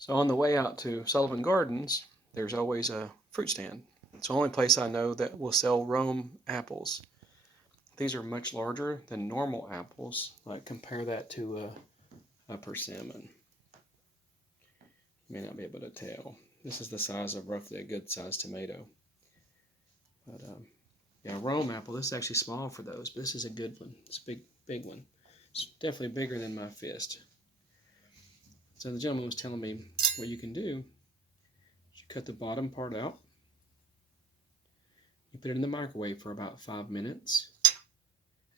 So on the way out to Sullivan Gardens, there's always a fruit stand. It's the only place I know that will sell Rome apples. These are much larger than normal apples. Like compare that to a persimmon. You may not be able to tell. This is the size of roughly a good sized tomato. But yeah, Rome apple. This is actually small for those, but this is a good one. It's a big one. It's definitely bigger than my fist. So the gentleman was telling me what you can do. You cut the bottom part out. You put it in the microwave for about 5 minutes.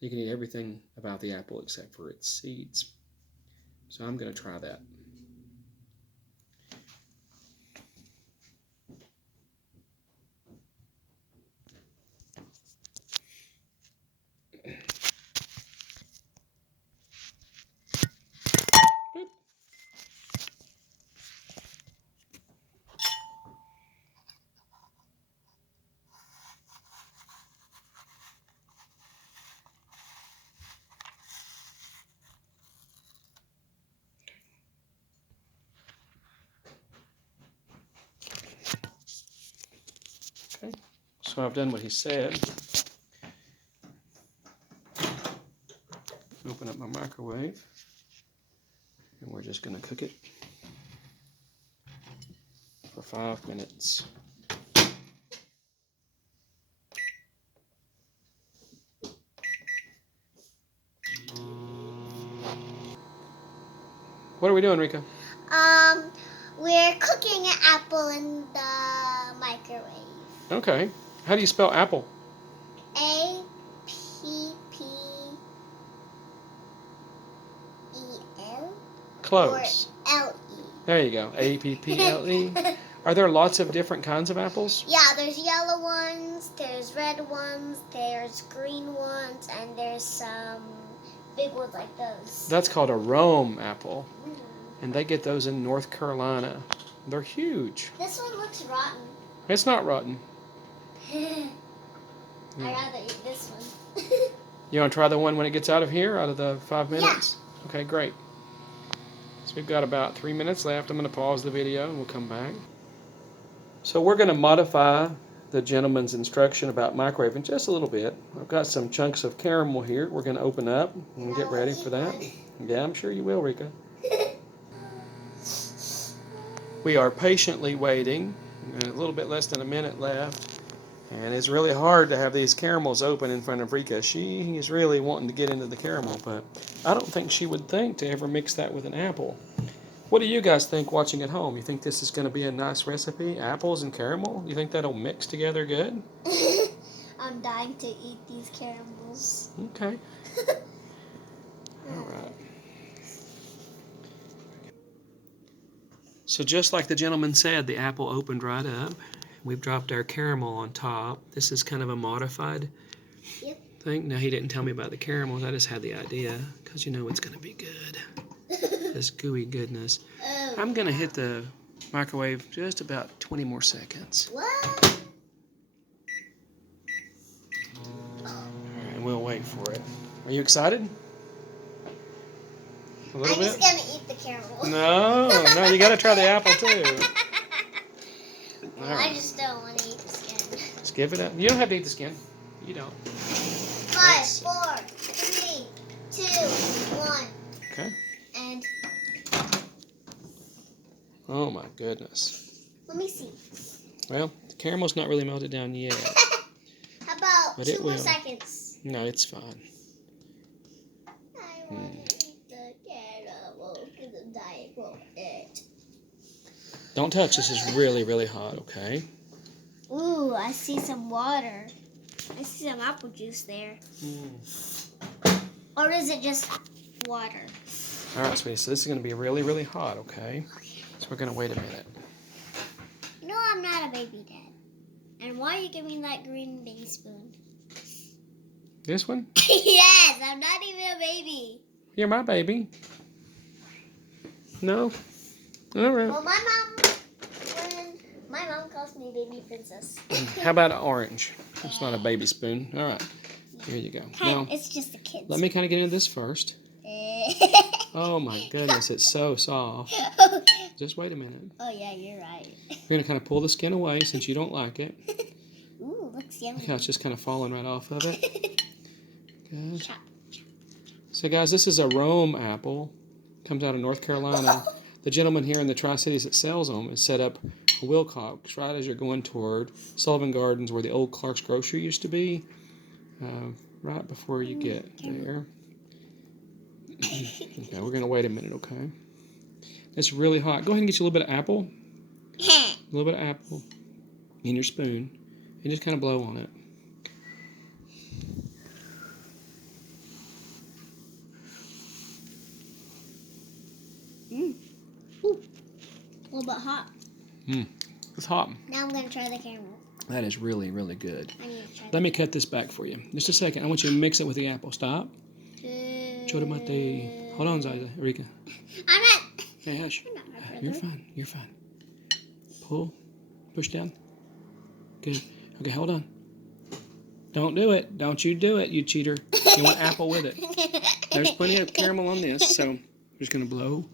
You can eat everything about the apple except for its seeds. So I'm going to try that. Okay, so I've done what he said. Open up my microwave, and we're just going to cook it for 5 minutes. What are we doing, Rika? We're cooking an apple in the microwave. Okay. How do you spell apple? A-P-P-E-L? Close. Or L-E. There you go. A-P-P-L-E. Are there lots of different kinds of apples? Yeah, there's yellow ones, there's red ones, there's green ones, and there's some big ones like those. That's called a Rome apple. And they get those in North Carolina. They're huge. This one looks rotten. It's not rotten. I'd rather eat this one. You want to try the one when it gets out of here, out of the 5 minutes? Yeah. Okay, great. So we've got about 3 minutes left. I'm going to pause the video and we'll come back. So we're going to modify the gentleman's instruction about microwaving just a little bit. I've got some chunks of caramel here we're going to open up and get ready for that. Yeah, I'm sure you will, Rika. We are patiently waiting. A little bit less than a minute left. And it's really hard to have these caramels open in front of Rika. She is really wanting to get into the caramel, but I don't think she would think to ever mix that with an apple. What do you guys think watching at home? You think this is going to be a nice recipe? Apples and caramel? You think that'll mix together good? I'm dying to eat these caramels. Okay. All right. So just like the gentleman said, the apple opened right up. We've dropped our caramel on top. This is kind of a modified thing. Now, he didn't tell me about the caramels. I just had the idea because you know it's going to be good. This gooey goodness. I'm going to hit the microwave just about 20 more seconds. What? All right, and we'll wait for it. Are you excited? A little bit? I'm just going to eat the caramel. No, you got to try the apple too. Well, I just don't want to eat the skin. Just give it up. You don't have to eat the skin. You don't. 5, 4, 3, 2, 1. Okay. And oh my goodness. let me see. Well, the caramel's not really melted down yet. How about But 2 more seconds? No, it's fine. I want to eat the caramel because I'm dying for it. Don't touch. This is really, really hot, okay? Ooh, I see some water. I see some apple juice there. Or is it just water? All right, sweetie. So this is going to be really, really hot, okay? So we're going to wait a minute. No, I'm not a baby, Dad. And why are you giving me that green baby spoon? This one? Yes, I'm not even a baby. You're my baby. No? All right. Well, when my mom calls me baby princess. How about an orange? It's not a baby spoon. All right. Here you go. Now, it's just a kid's. let me kind of get into this first. Oh my goodness, it's so soft. Just wait a minute. Oh yeah, you're right. We're going to kind of pull the skin away since you don't like it. Ooh, looks yummy. Look how it's just kind of falling right off of it. Good. Chop. So guys, this is a Rome apple. Comes out of North Carolina. The gentleman here in the Tri-Cities that sells them has set up a Wilcox right as you're going toward Sullivan Gardens, where the old Clark's Grocery used to be. Right before you get there. Okay, we're going to wait a minute, okay? It's really hot. Go ahead and get you a little bit of apple. A little bit of apple in your spoon. And just kind of blow on it. Ooh, a little bit hot. It's hot. Now I'm going to try the caramel. That is really, really good. I need to try Let me cut this back for you. Just a second. I want you to mix it with the apple. Stop. Chodomate. Hold on, Ziza. Erika. I'm not. Hey, hush. You're not my brother. You're fine. You're fine. Pull. Push down. Good. Okay, hold on. Don't do it. Don't you do it, you cheater. You want apple with it. There's plenty of caramel on this, so I'm just going to blow.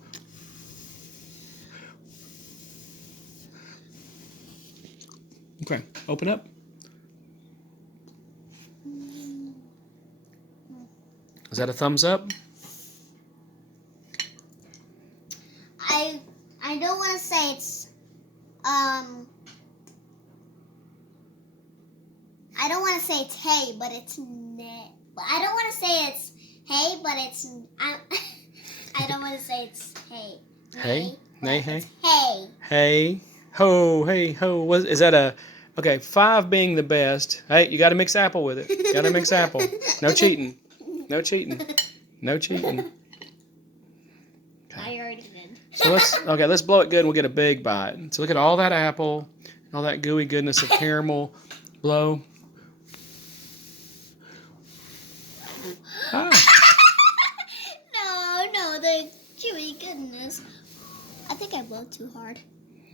Okay, open up. Is that a thumbs up? I don't want to say it's I don't want to say it's hay, but it's nay. I don't want to say it's hay, but it's I don't want to say it's hay. Hay? Nay, hay? It's hay. Hey. Ho, hey, ho. Is that a... Okay, 5 being the best. Hey, you got to mix apple with it. You got to mix apple. No cheating. No cheating. No cheating. I already did. So let's blow it good and we'll get a big bite. So look at all that apple, all that gooey goodness of caramel. Blow. Ah. No, the chewy goodness. I think I blow too hard.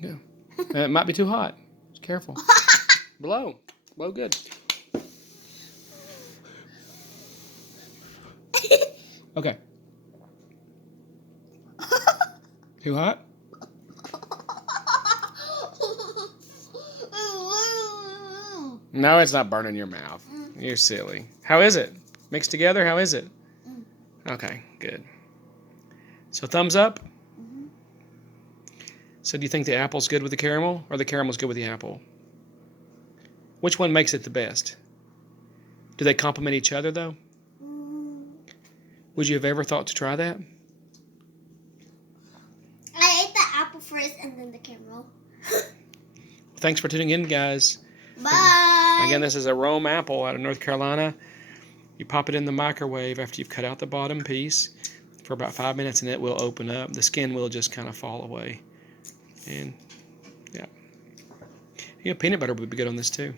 Yeah. It might be too hot. Just careful. Blow. Blow good. Okay. Too hot? No, it's not burning your mouth. You're silly. How is it? Mixed together? How is it? Okay, good. So thumbs up? So do you think the apple's good with the caramel or the caramel's good with the apple? Which one makes it the best? Do they complement each other though? Would you have ever thought to try that? I ate the apple first and then the caramel. Thanks for tuning in, guys. Bye. Again, this is a Rome apple out of North Carolina. You pop it in the microwave after you've cut out the bottom piece for about 5 minutes and it will open up. The skin will just kind of fall away. And yeah. Peanut butter would be good on this too.